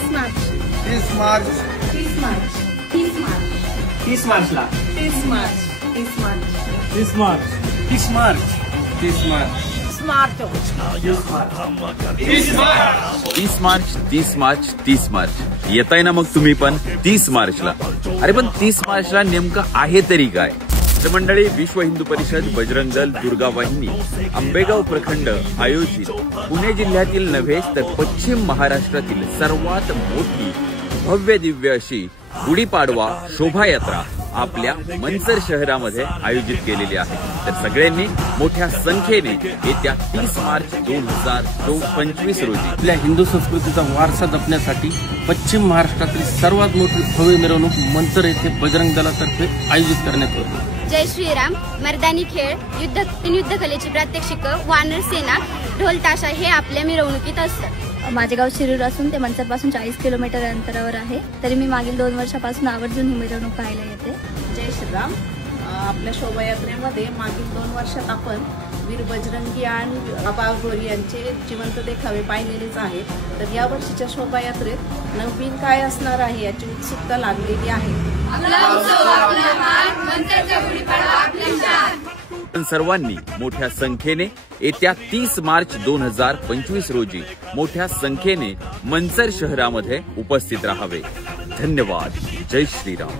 30 मार्च 30 मार्च 30 मार्च 30 मार्च 30 मार्चला 30 मार्च 30 मार्च 30 मार्च 30 मार्च 30 मार्च 30 मार्च 30 मार्च 30 मार्च 30 मार्च येताय ना मग तुम्ही पण 30 मार्चला. अरे पण 30 मार्चला नेमकं आहे तरी काय? तर मंडळी, विश्व हिंदू परिषद, बजरंग दल, दुर्गा वाहिनी, आंबेगाव प्रखंड आयोजित पुणे जिल्ह्यातील नव्हे तर पश्चिम महाराष्ट्रातील सर्वात मोठी भव्य दिव्य अशी गुढीपाडवा शोभायात्रा आपल्या मंचर शहरामध्ये आयोजित केलेली आहे. तर सगळ्यांनी मोठ्या संख्येने येत्या 30 मार्च 2025 रोजी आपल्या हिंदू संस्कृतीचा वारसा जपण्यासाठी पश्चिम महाराष्ट्रातील सर्वात मोठी भव्य मिरवणूक मंचर येथे बजरंग दलातर्फे आयोजित करण्यात येते. जय श्रीराम, मर्दानी खेळ, युद्ध कलेची प्रात्यक्षिक, वानर सेना, ढोल ताशा हे आपल्या मिरवणुकीत असतात. माझे गाव शिरूर असून ते मंचरपासून 40 किलोमीटर अंतरावर आहे. तरी मी मागील 2 वर्षापासून आवर्जून ही मिरवणूक पाहायला येते. जय श्रीराम. आपल्या शोभायात्रेमध्ये मागील 2 वर्षात आपण वीर बजरंगी आणि बाबा गोरी यांचे जिवंत देखावे पाहिलेलेच आहेत. तर या वर्षीच्या शोभायात्रेत नवीन काय असणार आहे याची उत्सुकता लागलेली आहे. सर्वांनी मोठ्या संख्येने येत्या 30 मार्च 2025 रोजी मोठ्या संख्येने मंचर शहरामध्ये उपस्थित राहावे. धन्यवाद. जय श्रीराम.